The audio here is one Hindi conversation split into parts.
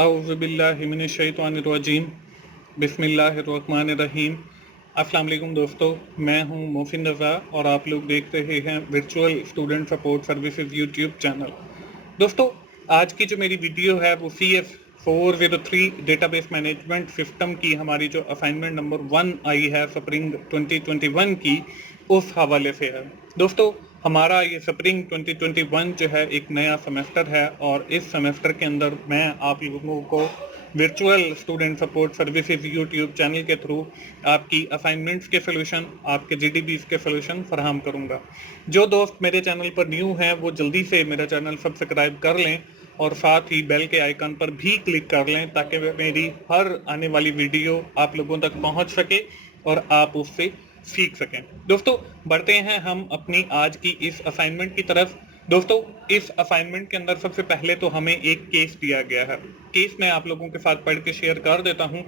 औज़ुबिल्लाहिमिनश्शैतानिर्रजीम बिस्मिल्लाहिर्रहमानिर्रहीम। अस्सलाम वालेकुम दोस्तों, मैं हूं मोहसिन रज़ा और आप लोग देख रहे हैं virtual student support services YouTube channel. दोस्तों, आज की जो मेरी वीडियो है वो CS403 डेटाबेस मैनेजमेंट सिस्टम की हमारी जो असाइनमेंट नंबर 1 आई है स्प्रिंग 2021 की, उस हवाले से है। दोस्तों, हमारा ये स्प्रिंग 2021 जो है एक नया सेमेस्टर है और इस सेमेस्टर के अंदर मैं आप लोगों को virtual student support services YouTube channel के थ्रू आपकी असाइनमेंट्स के सोल्यूशन, आपके जीडीबीज के सोल्यूशन फराहम करूंगा। जो दोस्त मेरे चैनल पर न्यू हैं वो जल्दी से मेरा चैनल सब्सक्राइब कर लें और साथ ही बेल के आइकन पर भी क्लिक कर लें ताकि मेरी हर आने वाली वीडियो आप लोगों तक पहुंच सके और आप उससे सीख सकें। दोस्तों, बढ़ते हैं हम अपनी आज की इस असाइनमेंट की तरफ। दोस्तों, इस असाइनमेंट के अंदर सबसे पहले तो हमें एक केस दिया गया है। केस मैं आप लोगों के साथ पढ़ के शेयर कर देता हूं।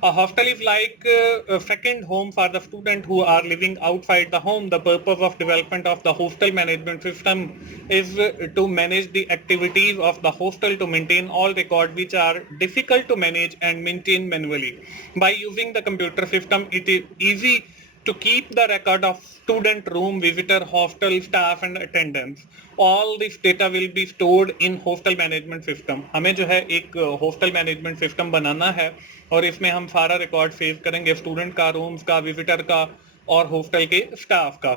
A hostel is like a second home for the student who are living outside the home. The purpose of development of the hostel management system is to manage the activities of the hostel, to maintain all records which are difficult to manage and maintain manually. By using the computer system, it is easy to keep the record of student, room, visitor, hostel, staff and attendance. All this data will be stored in hostel management system. हमें जो है एक hostel management system बनाना है और इसमें हम सारा रिकॉर्ड सेव करेंगे, स्टूडेंट का, रूम्स का, विजिटर का और हॉस्टल के स्टाफ का।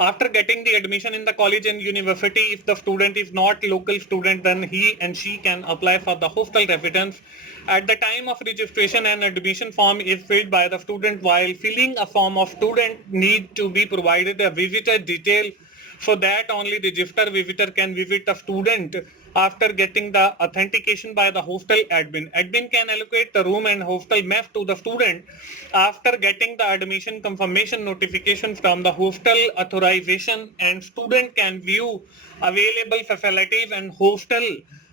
After getting the admission in the college and university, if the student is not local student, then he and she can apply for the hostel residence. At the time of registration, an admission form is filled by the student. While filling a form of student need to be provided a visitor detail so that only registered visitor can visit the student. After getting the authentication by the hostel admin, admin can allocate the room and hostel mess to the student. After getting the admission confirmation notification from the hostel authorization, and student can view available facilities and hostel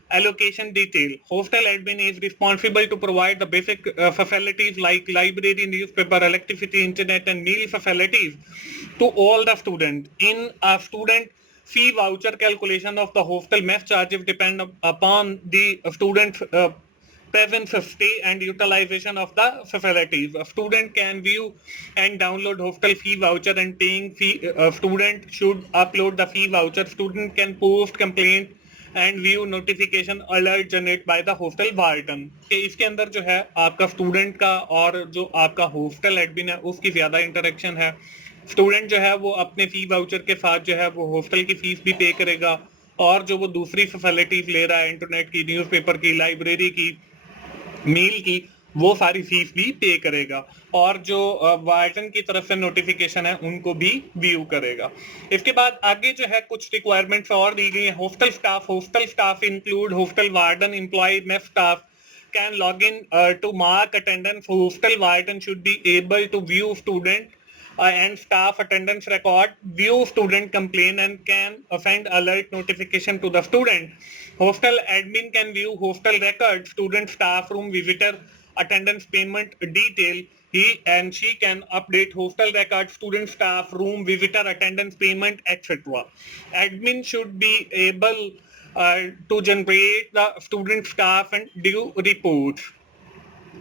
allocation detail. Hostel admin is responsible to provide the basic facilities like library, newspaper, electricity, internet and meal facilities to all the students. In a student fee voucher, calculation of the hostel mess charges depend upon the student's presence, stay and utilization of the facilities. A student can view and download hostel fee voucher, and paying fee student should upload the fee voucher. Student can post complaint and view notification alert generate by the hostel warden. इसके अंदर जो है आपका स्टूडेंट का और जो आपका हॉस्टल एडमिन है उसकी ज्यादा इंटरेक्शन है। स्टूडेंट जो है वो अपने फी वाउचर के साथ जो है वो हॉस्टल की फीस भी पे करेगा और जो वो दूसरी फैसिलिटीज ले रहा है, इंटरनेट की, न्यूज़पेपर की, लाइब्रेरी की, मील की, वो सारी फीस भी पे करेगा और जो वार्डन की तरफ से नोटिफिकेशन है उनको भी व्यू करेगा। इसके बाद आगे जो है कुछ रिक्वायरमेंट्स और दी गई है। Hostel staff include hostel warden, employ, mess staff can log in to mark attendance. Hostel warden should be able to view student and staff attendance record, view student complaint and can send alert notification to the student. Hostel admin can view hostel record, student, staff room, visitor attendance, payment detail. He and she can update hostel record, student, staff room, visitor attendance, payment, etc. Admin should be able to generate the student, staff and due reports.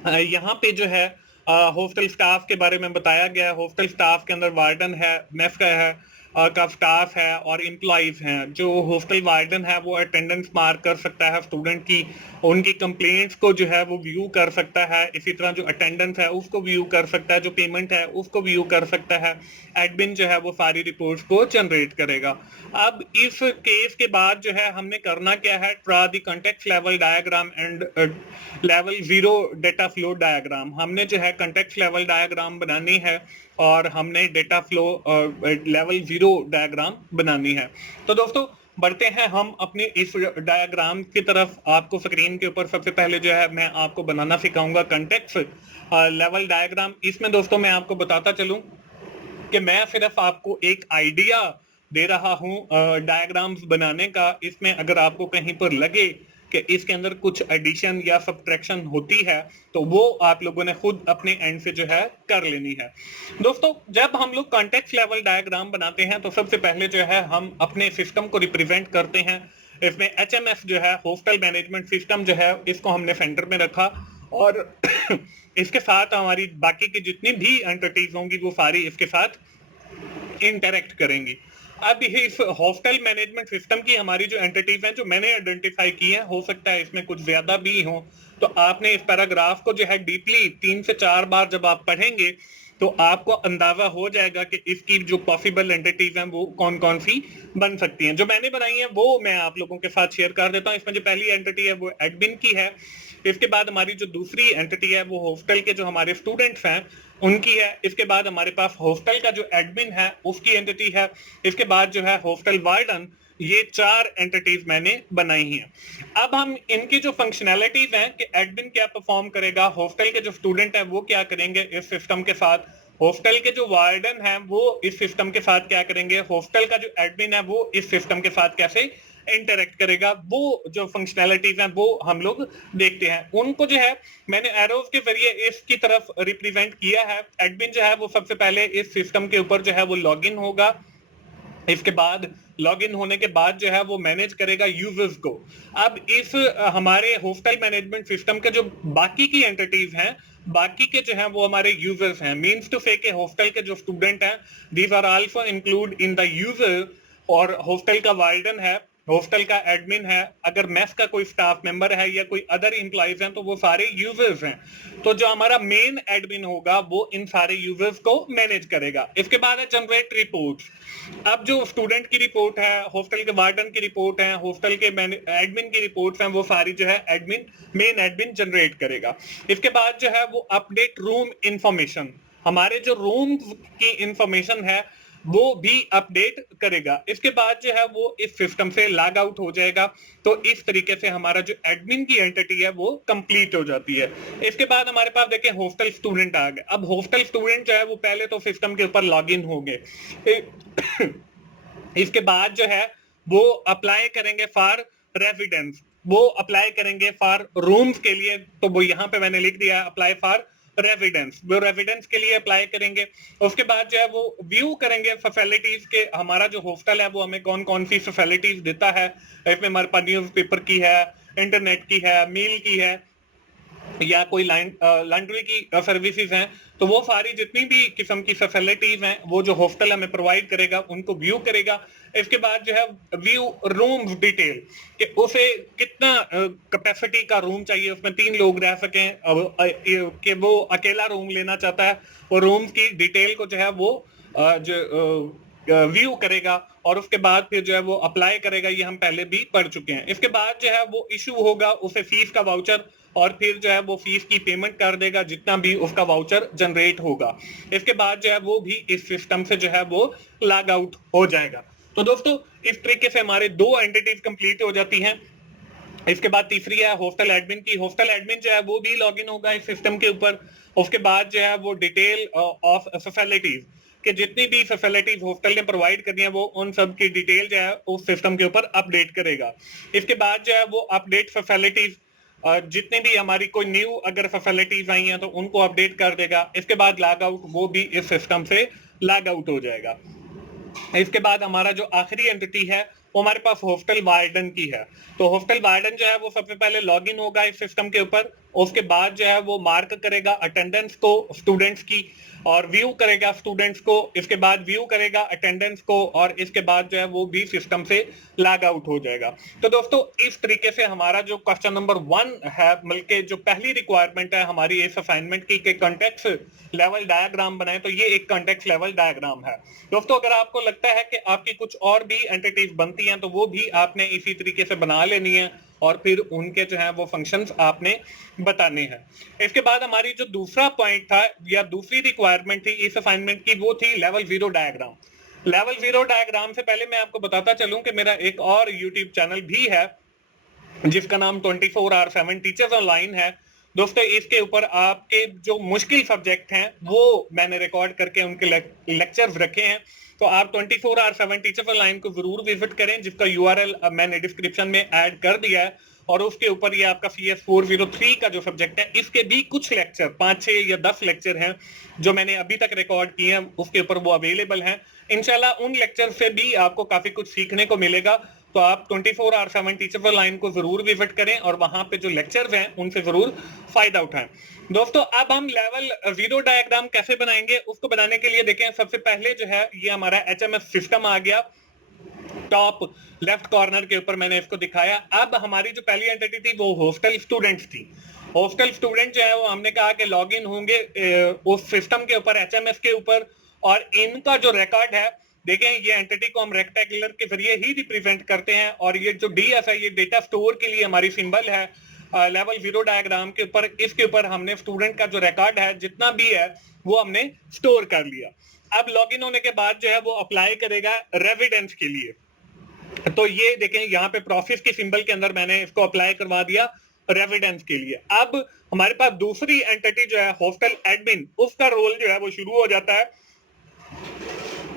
यहाँ पे जो है हॉस्टल स्टाफ के बारे में बताया गया है। हॉस्टल स्टाफ के अंदर वार्डन है, मेस का है का स्टाफ है और एम्प्लॉइज हैं। जो हॉस्टल वार्डन है वो अटेंडेंस मार्क कर सकता है स्टूडेंट की, उनकी कंप्लेंट्स को जो है वो व्यू कर सकता है। इसी तरह जो अटेंडेंस है उसको व्यू कर सकता है, जो पेमेंट है उसको व्यू कर सकता है। एडमिन जो है वो सारी रिपोर्ट्स को जनरेट करेगा। अब इस केस के बाद जो है हमने करना क्या है, draw the context level diagram and level 0 data flow diagram. हमने जो है कॉन्टेक्स्ट लेवल डायग्राम बनानी है और हमने डेटा फ्लो लेवल 0 डायग्राम बनानी है। तो दोस्तों, बढ़ते हैं हम अपने इस डायग्राम की तरफ। आपको स्क्रीन के ऊपर सबसे पहले जो है मैं आपको बनाना सिखाऊंगा कॉन्टेक्स्ट लेवल डायग्राम। इसमें दोस्तों मैं आपको बताता चलूं कि मैं सिर्फ आपको एक आइडिया दे रहा हूं डायग्राम्स बनाने का। इसमें अगर आपको कहीं पर लगे कि इसके अंदर कुछ एडिशन या सब्ट्रैक्शन होती है तो वो आप लोगों ने खुद अपने एंड से जो है कर लेनी है। दोस्तों, जब हम लोग कॉन्टेक्स्ट लेवल डायग्राम बनाते हैं तो सबसे पहले जो है हम अपने सिस्टम को रिप्रेजेंट करते हैं इसमें HMS जो है, हॉस्टल मैनेजमेंट सिस्टम जो है, इसको हमने सेंटर में रखा और इसके साथ हमारी बाकी की जितनी भी एंटिटीज होंगी वो सारी इसके साथ इंटरेक्ट करेंगी। अब इस हॉस्टल मैनेजमेंट सिस्टम की हमारी जो एंटिटीज हैं जो मैंने आइडेंटिफाई की हैं, हो सकता है इसमें कुछ ज्यादा भी हो, तो आपने इस पैराग्राफ को जो है डीपली 3 से 4 बार जब आप पढ़ेंगे तो आपको अंदाजा हो जाएगा कि इसकी जो पॉसिबल एंटिटीज हैं वो कौन कौन सी बन सकती हैं। जो मैंने बनाई है वो मैं आप लोगों के साथ शेयर कर देता हूँ। इसमें जो पहली एंटिटी है वो एडमिन की है। इसके बाद हमारी जो दूसरी एंटिटी है वो हॉस्टल के जो हमारे स्टूडेंट्स हैं उनकी है। इसके बाद हमारे पास हॉस्टल का जो एडमिन है उसकी एंटिटी है। इसके बाद जो है हॉस्टल वार्डन। ये 4 एंटिटीज मैंने बनाई हैं। अब हम इनकी जो फंक्शनैलिटीज हैं कि एडमिन क्या परफॉर्म करेगा, हॉस्टल के जो स्टूडेंट हैं वो क्या करेंगे इस सिस्टम के साथ, हॉस्टल के जो वार्डन हैं वो इस सिस्टम के साथ क्या करेंगे, हॉस्टल का जो एडमिन है वो इस सिस्टम के साथ कैसे इंटरेक्ट करेगा, वो जो फंक्शनैलिटीज हैं वो हम लोग देखते हैं। उनको जो है मैंने एरोज के जरिए इसकी तरफ रिप्रेजेंट किया है। एडमिन जो है वो सबसे पहले इस सिस्टम के ऊपर जो है वो लॉगिन होगा। इसके बाद लॉगिन होने के बाद जो है वो मैनेज करेगा यूजर्स को। अब इस हमारे हॉस्टल मैनेजमेंट सिस्टम के जो बाकी की एंटिटीज हैं, बाकी के जो हैं वो हमारे यूजर्स हैं। मींस टू से के हॉस्टल के जो स्टूडेंट हैं these are also include in the user. और हॉस्टल का वार्डन है, हॉस्टल का एडमिन है, अगर मेस का कोई स्टाफ मेंबर है या कोई अदर एम्प्लॉइज हैं तो वो सारे यूजर्स हैं। तो जो हमारा मेन एडमिन होगा वो इन सारे यूजर्स को मैनेज करेगा। इसके बाद है जनरेट रिपोर्ट्स। अब जो स्टूडेंट की रिपोर्ट है, हॉस्टल के वार्डन की रिपोर्ट है, हॉस्टल के एडमिन की रिपोर्ट्स हैं, वो सारी जो है एडमिन मेन एडमिन जनरेट करेगा। इसके बाद जो है वो अपडेट रूम इंफॉर्मेशन, हमारे जो रूम की इंफॉर्मेशन है वो भी अपडेट करेगा। इसके बाद जो है वो इस सिस्टम से लॉग आउट हो जाएगा। तो इस तरीके से हमारा जो एडमिन की एंटिटी है वो कंप्लीट हो जाती है। इसके बाद हमारे पास देखिए हॉस्टल स्टूडेंट आ गए। अब हॉस्टल स्टूडेंट जो है वो पहले तो सिस्टम के ऊपर लॉग इन हो गए। इसके बाद जो है वो अप्लाई करेंगे फॉर रेजिडेंस, वो अप्लाई करेंगे फॉर रूम्स के लिए। तो वो यहाँ पे मैंने लिख दिया अप्लाई फॉर रेजिडेंस, वो रेजिडेंस के लिए अप्लाई करेंगे। उसके बाद जो है वो व्यू करेंगे फैसिलिटीज के, हमारा जो हॉस्टल है वो हमें कौन कौन सी फैसिलिटीज देता है। इसमें हमारे पास न्यूज पेपर की है, इंटरनेट की है, मील की है या कोई लॉन्ड्री की सर्विसेज हैं। तो वो सारी जितनी भी किस्म की फैसिलिटीज हैं वो जो हॉस्टल हमें प्रोवाइड करेगा उनको व्यू करेगा। इसके बाद जो है व्यू रूम्स डिटेल कि उसे कितना कैपेसिटी का रूम चाहिए, उसमें 3 लोग रह सकें, कि वो अकेला रूम लेना चाहता है, और रूम्स की डिटेल को जो है वो जो व्यू करेगा। और उसके बाद फिर जो है वो अप्लाई करेगा। ये हम पहले भी पढ़ चुके हैं। इसके बाद जो है वो इशू होगा उसे फीस का वाउचर, और फिर जो है वो फीस की पेमेंट कर देगा जितना भी उसका वाउचर जनरेट होगा। इसके बाद जो है वो भी इस सिस्टम से जो है वो लॉग आउट हो जाएगा। तो दोस्तों इस तरीके से हमारे 2 एंटिटीज कंप्लीट हो जाती हैं। इसके बाद तीसरी है हॉस्टल एडमिन की। हॉस्टल एडमिन जो है वो भी लॉगिन होगा इस सिस्टम के ऊपर। उसके बाद जो है वो डिटेल ऑफ फैसिलिटीज कि जितनी भी फैसिलिटीज हॉस्टल ने प्रोवाइड करनी है वो उन सब की डिटेल जो है उस सिस्टम के ऊपर अपडेट करेगा। इसके बाद जो है वो अपडेट फैसिलिटीज, जितनी भी हमारी कोई न्यू अगर फैसिलिटीज आई हैं तो उनको अपडेट कर देगा। इसके बाद लॉग आउट, वो भी इस सिस्टम से लॉग आउट हो जाएगा। इसके बाद हमारा जो आखिरी एंटिटी है वो हमारे पास हॉस्टल वार्डन की है। तो हॉस्टल वार्डन जो है वो सबसे पहले लॉगिन होगा इस सिस्टम के ऊपर। उसके बाद जो है वो मार्क करेगा अटेंडेंस को स्टूडेंट्स की, और व्यू करेगा स्टूडेंट्स को। इसके बाद व्यू करेगा अटेंडेंस को, और इसके बाद जो है वो भी सिस्टम से लॉग आउट हो जाएगा। तो दोस्तों इस तरीके से हमारा जो क्वेश्चन नंबर 1 है, बल्कि जो पहली रिक्वायरमेंट है हमारी इस असाइनमेंट की कि कॉन्टेक्स्ट लेवल डायग्राम बनाए, तो ये एक कॉन्टेक्स्ट लेवल डायग्राम है। दोस्तों अगर आपको लगता है कि आपकी कुछ और भी एंटिटीज बनती हैं तो वो भी आपने इसी तरीके से बना लेनी है, और फिर उनके जो है वो फंक्शंस आपने बताने हैं। इसके बाद हमारी जो दूसरा पॉइंट था या दूसरी रिक्वायरमेंट थी इस असाइनमेंट की, वो थी लेवल 0 डायग्राम। लेवल 0 डायग्राम से पहले मैं आपको बताता चलूं कि मेरा एक और यूट्यूब चैनल भी है जिसका नाम 24/7 टीचर्स ऑनलाइन है। दोस्तों इसके ऊपर आपके जो मुश्किल सब्जेक्ट हैं वो मैंने रिकॉर्ड करके उनके लेक्चर्स रखे हैं। तो आप 24/7 टीचर्स ऑनलाइन को जरूर विजिट करें, जिसका यूआरएल मैंने डिस्क्रिप्शन में ऐड कर दिया है। और उसके ऊपर ये आपका CS 403 का जो सब्जेक्ट है इसके भी कुछ लेक्चर 5, 6 या 10 लेक्चर हैं जो मैंने अभी तक रिकॉर्ड किए हैं, उसके ऊपर वो अवेलेबल हैं। इंशाल्लाह उन लेक्चर से भी आपको काफी कुछ सीखने को मिलेगा तो आप 24/7 टीचर्स ऑनलाइन को जरूर विजिट करें और वहां पे जो लेक्चर्स हैं उनसे जरूर फायदा उठाएं। दोस्तों अब हम लेवल 0 डायग्राम कैसे बनाएंगे, उसको बनाने के लिए देखें, सबसे पहले जो है ये हमारा HMS सिस्टम आ गया, टॉप लेफ्ट कॉर्नर के ऊपर मैंने इसको दिखाया। अब हमारी जो पहली एंटिटी थी वो हॉस्टल स्टूडेंट्स थी। हॉस्टल स्टूडेंट जो है वो हमने कहा कि लॉग इन होंगे उस सिस्टम के ऊपर, HMS के ऊपर, और इनका जो रिकॉर्ड है, देखें ये एंटिटी को हम रेक्टेंगुलर के जरिए ही रिप्रेजेंट करते हैं, और ये जो डीएस है ये डेटा स्टोर के लिए हमारी सिंबल है। लेवल 0 डायग्राम के ऊपर, इसके ऊपर हमने स्टूडेंट का जो रिकॉर्ड है जितना भी है वो हमने स्टोर कर लिया। अब लॉगिन होने के बाद जो है वो अप्लाई करेगा रेजिडेंस के लिए। तो ये देखें यहाँ पे प्रोसेस के सिंबल के अंदर मैंने इसको अप्लाई करवा दिया रेजिडेंस के लिए। अब हमारे पास दूसरी एंटिटी जो है हॉस्टल एडमिन, उसका रोल जो है वो शुरू हो जाता है,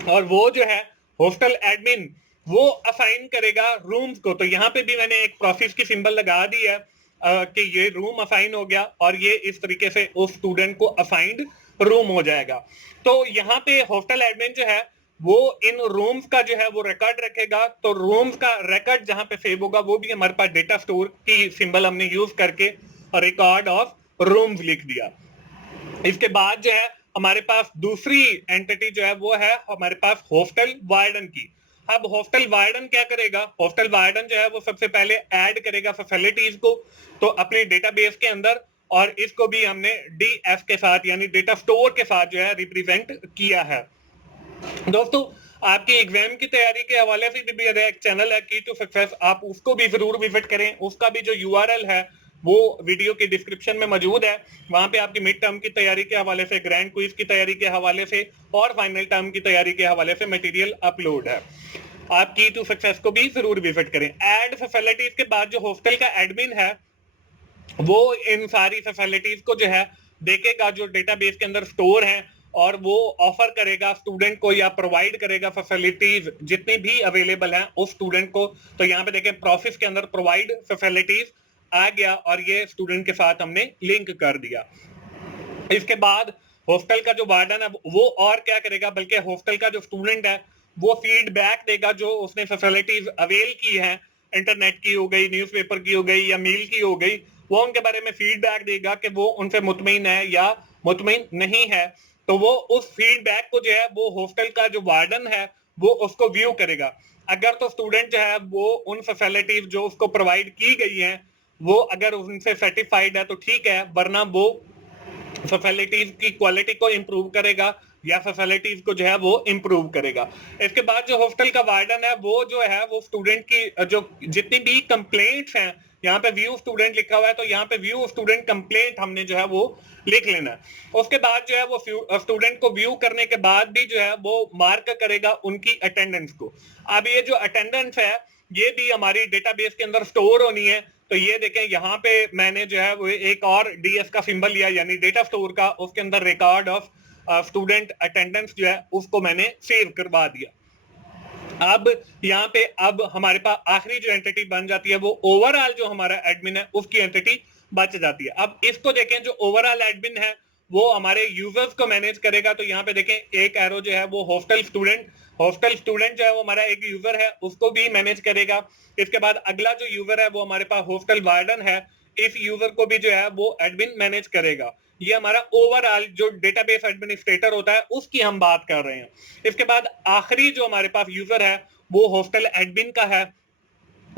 और वो जो है हॉस्टल एडमिन वो असाइन करेगा रूम्स को। तो यहाँ पे भी मैंने एक प्रोसेस की सिंबल लगा दी है कि ये रूम असाइन हो गया, और ये इस तरीके से उस स्टूडेंट को असाइंड रूम हो जाएगा। तो यहाँ पे हॉस्टल एडमिन जो है वो इन रूम्स का जो है वो रिकॉर्ड रखेगा। तो रूम्स का रिकॉर्ड जहां पे सेव होगा वो भी हमारे पास डेटा स्टोर की सिंबल हमने यूज करके रिकॉर्ड ऑफ रूम्स लिख दिया। इसके बाद जो है हमारे पास दूसरी एंटिटी जो है वो है हमारे पास हॉस्टल वार्डन की। अब हॉस्टल वार्डन क्या करेगा, हॉस्टल वार्डन जो है वो सबसे पहले ऐड करेगा फैसिलिटीज को तो अपने डेटाबेस के अंदर, और इसको भी हमने डीएफ के साथ यानी डेटा स्टोर के साथ जो है रिप्रेजेंट किया है। दोस्तों आपकी एग्जाम की तैयारी के हवाले से भी एक चैनल है की टू सक्सेस, आप उसको भी जरूर विजिट करें। उसका भी जो यूआरएल है वो वीडियो के डिस्क्रिप्शन में मौजूद है। वहां पे आपकी मिड टर्म की तैयारी के हवाले से, ग्रैंड क्विज की तैयारी के हवाले से और फाइनल टर्म की तैयारी के हवाले से मटेरियल अपलोड है। आप की टू सक्सेस को भी जरूर विजिट करें। एड फैसिलिटीज के बाद जो हॉस्टल का एडमिन है वो इन सारी फैसिलिटीज को जो है देखेगा जो डेटाबेस के अंदर स्टोर है, और वो ऑफर करेगा स्टूडेंट को या प्रोवाइड करेगा फैसिलिटीज जितनी भी अवेलेबल है उस स्टूडेंट को। तो यहाँ पे देखें प्रोसेस के अंदर प्रोवाइड फैसिलिटीज आ गया, और ये स्टूडेंट के साथ हमने लिंक कर दिया। इसके बाद हॉस्टल का जो वार्डन है वो और क्या करेगा, बल्कि हॉस्टल का जो स्टूडेंट है वो फीडबैक देगा जो उसने फैसिलिटीज अवेल की है, इंटरनेट की हो गई, न्यूज़पेपर की हो गई या मेल की हो गई, वो उनके बारे में फीडबैक देगा कि वो उनसे मुतमईन है या मुतमईन नहीं है। तो वो उस फीडबैक को जो है वो हॉस्टल का जो वार्डन है वो उसको व्यू करेगा। अगर तो स्टूडेंट जो है वो उन फैसिलिटीज जो उसको प्रोवाइड की गई हैं वो अगर उनसे सर्टिफाइड है तो ठीक है, वरना वो फैसिलिटीज की क्वालिटी को इंप्रूव करेगा या फैसिलिटीज को जो है वो इंप्रूव करेगा। इसके बाद जो हॉस्टल का वार्डन है वो जो है वो स्टूडेंट की जो जितनी भी कंप्लेंट्स हैं, यहाँ पे व्यू स्टूडेंट लिखा हुआ है तो यहाँ पे व्यू स्टूडेंट कंप्लेंट हमने जो है वो लिख लेना है। उसके बाद जो है वो स्टूडेंट को व्यू करने के बाद भी जो है वो मार्क करेगा उनकी अटेंडेंस को। अब ये जो अटेंडेंस है ये भी हमारी डेटाबेस के अंदर स्टोर होनी है। तो ये देखें यहाँ पे मैंने जो है वो एक और डीएस का सिंबल लिया यानी डेटा स्टोर का, उसके अंदर रिकॉर्ड ऑफ स्टूडेंट अटेंडेंस जो है उसको मैंने सेव करवा दिया। अब यहाँ पे अब हमारे पास आखिरी जो एंटिटी बन जाती है वो ओवरऑल जो हमारा एडमिन है उसकी एंटिटी बच जाती है। अब इसको देखें, जो ओवरऑल एडमिन है वो हमारे यूजर्स को मैनेज करेगा। तो यहाँ पे देखें एक एरो जो है वो हॉस्टल स्टूडेंट जो है वो हमारा एक यूजर है उसको भी मैनेज करेगा। इसके बाद अगला जो यूजर है वो हमारे पास हॉस्टल वार्डन है, इस यूजर को भी जो है वो एडमिन मैनेज करेगा। ये हमारा ओवरऑल जो डेटाबेस एडमिनिस्ट्रेटर होता है उसकी हम बात कर रहे हैं। इसके बाद आखिरी जो हमारे पास यूजर है वो हॉस्टल एडमिन का है।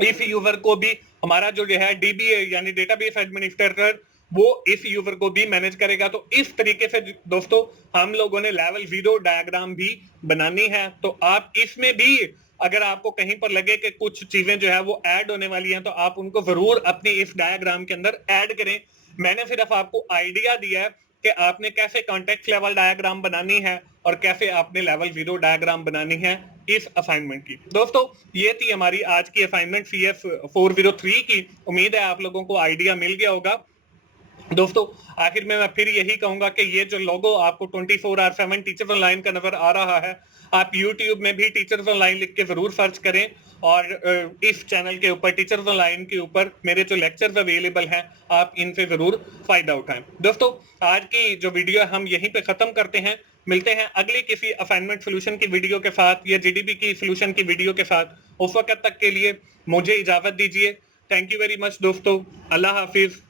इस यूजर को भी हमारा जो है डीबीए यानी डेटाबेस एडमिनिस्ट्रेटर वो इस यूजर को भी मैनेज करेगा। तो इस तरीके से दोस्तों हम लोगों ने लेवल 0 डायग्राम भी बनानी है। तो आप इसमें भी अगर आपको कहीं पर लगे कि कुछ चीजें जो है वो ऐड होने वाली हैं तो आप उनको जरूर अपने इस डायग्राम के अंदर ऐड करें। मैंने सिर्फ आपको आइडिया दिया है कि आपने कैसे कॉन्टेक्स्ट लेवल डायग्राम बनानी है और कैसे आपने लेवल 0 डायग्राम बनानी है इस असाइनमेंट की। दोस्तों ये थी हमारी आज की असाइनमेंट CF 403 की। उम्मीद है आप लोगों को आइडिया मिल गया होगा। दोस्तों आखिर में मैं फिर यही कहूंगा कि ये जो लोगो आपको 24/7 टीचर्स ऑनलाइन का नजर आ रहा है, आप YouTube में भी टीचर्स ऑनलाइन लिख के जरूर सर्च करें, और इस चैनल के ऊपर टीचर्स ऑनलाइन के ऊपर मेरे जो लेक्चर्स अवेलेबल हैं आप इनसे जरूर फायदा उठाएं। दोस्तों आज की जो वीडियो हम यहीं पे खत्म करते हैं। मिलते हैं अगली किसी असाइनमेंट सोल्यूशन की वीडियो के साथ या GDP की सोल्यूशन की वीडियो के साथ। उस वक्त तक के लिए मुझे इजाजत दीजिए। थैंक यू वेरी मच दोस्तों, अल्लाह हाफिज।